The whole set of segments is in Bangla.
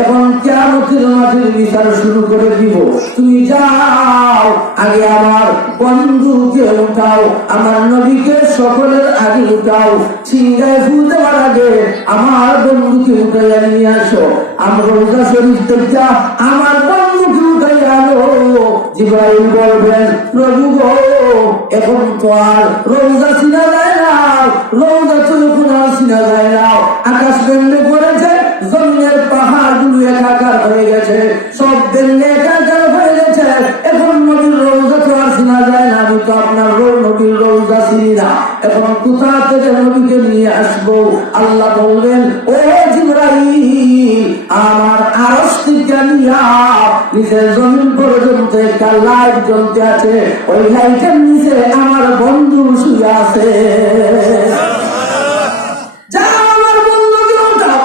এখন কিয়ামতের মাঠের বিচার শুরু করে দিব। তুমি যাও, আগে আমার বন্ধুকে উঠাও, আমার নবীকে সকলের আগে উঠাও, সিংহায় ফু দেওয়ার আগে আমার বন্ধুকে উঠাইয়া নিয়ে আসো। আমরা রোজা শরীফ থেকে আমার বন্ধুকে উঠাইয়া আনো। জিবরাইল বলবেন, প্রভু গো, এখন তো আর রোজা চিনা যায় না, রোজা তো এখন আর চিনা যায় না। আকাশ বেন্ডে করেছে, জমিনের পাহাড় গুলো একাকার হয়ে গেছে, সব বেন্ডে একাকার হয়ে গেছে। এখন নবীর রোজা তো আর চিনা যায় না, আমি তো আপনার নবীর রোজা চিনি না। এখন কোথা থেকে নবীকে নিয়ে আসবো? আল্লাহ বলবেন, ও জিবরাইল, আমার আরশ থেকে নিয়া নিচের জমিন পর্যন্ত একটা লাইট জ্বলতে আছে, ওই লাইটের নিচে আমার বন্ধু শুয়ে আছে। যারা আমার বন্ধুকে উঠাও।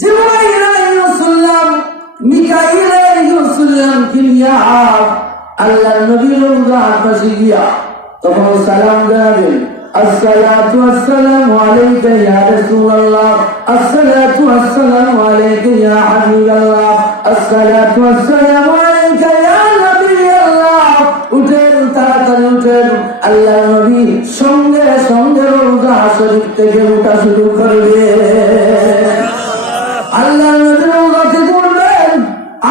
জিবরাইল আলাইহিস সালাম, মিকাইল আলাইহিস সালাম কিনিয়া আল্লাহর নবীর রওজার পাশে গিয়া তখন সালাম দেবেন, আসসালাতু ওয়াসসালামু আলাইকা ইয়া রাসূলুল্লাহ, আসসালাতু ওয়াসসালামু আলাইকা ইয়া হাবিবাল্লাহ, আসসালাতু ওয়াসসালামু আলাইকা ইয়া নবিয়াল্লাহ। উঠেন, তাড়াতাড়ি উঠেন। আল্লাহর নবী সঙ্গে সঙ্গে রওজা শরীফ থেকে উঠা শুরু করবে। আল্লাহর নবী রওজা থেকে উঠবেন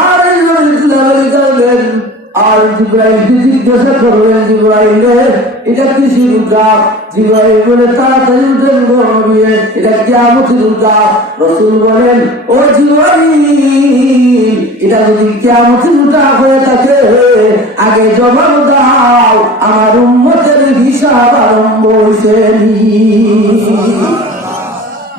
আর করবেন। আর জিবরাইল জিজ্ঞাসা করবেন, জিবরাইল এটা কিসের উঠা? জিবরাইল বলে, তাড়াতাড়ি উঠেন গো নবী, এটা কিয়ামতের উঠা। রাসূল বলেন, ও জিবরাইল, এটা যদি কিয়ামতের উঠা হয়ে থাকে আগে জবাব দাও, আমার উম্মতের হিসাব আরম্ভ হইছে।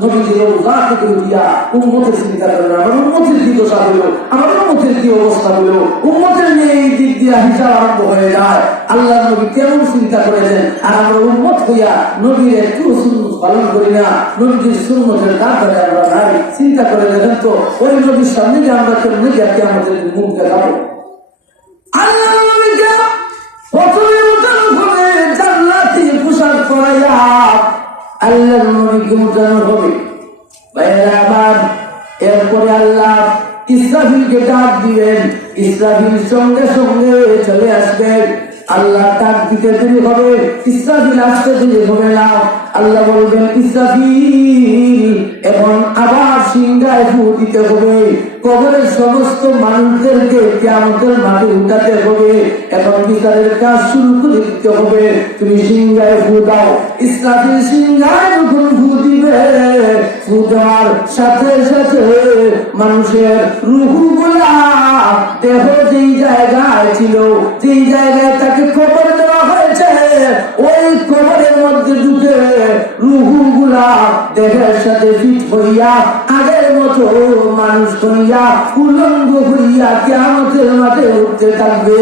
নবীজির রওজা থেকে উঠিয়া উম্মতের চিন্তা করেন, আমার উম্মতের কি দশা হইল, আমার উম্মতের কি অবস্থা হইল, উম্মতের নিয়ে এই দিক দিয়া হিসাব আরম্ভ হয়ে যায়। আল্লাহ নবী কেমন চিন্তা করেছেন, আর আমরা উম্মত হইয়া নবীর একটু সুন্নত পালন করি না, নবীজির সুন্নতের ব্যাপারে আমরা নাই। চিন্তা করে দেখেন তো, ওই নবীর সামনে যে আমরা কেমনে যাকে আমাদের মুখ দেখাবো। আল্লাহ নবীকে প্রথমে উঠানো হবে জান্নাতি পোশাক পরাইয়া, আল্লাহ নবীকে উঠানো হবে। এরপরে আল্লাহ ইসরাফিলকে ডাক দিবেন, ইসরাফিল সঙ্গে সঙ্গে চলে আসবে। আল্লাহ ডাক দিতে দেরি হবে, ইসরাফিল আসতে দেরি হবে না। আল্লাহ বলবেন, ইসরাফিল এখন আবার সিংহায় ফু দিতে হবে, কবরের সমস্ত মানুষদেরকে কিয়ামতের মাঠে উঠাতে হবে, এখন বিচারের কাজ শুরু করে দিতে হবে। তুমি সিংহায় ফু দাও। ইসরাফিল সিংহায় যখন ফু দিবে, ফু দেওয়ার সাথে সাথে মানুষের রূহগুলা দেহ যেই জায়গায় ছিল, যেই জায়গায় তাকে কবর দেওয়া হয়েছে, ওই কবরের মধ্যে ঢুকে রূহগুলা দেহের সাথে ফিট হইয়া আগের মতো মানুষ হইয়া উলঙ্গ হইয়া কিয়ামতের মাঠে উঠতে থাকবে।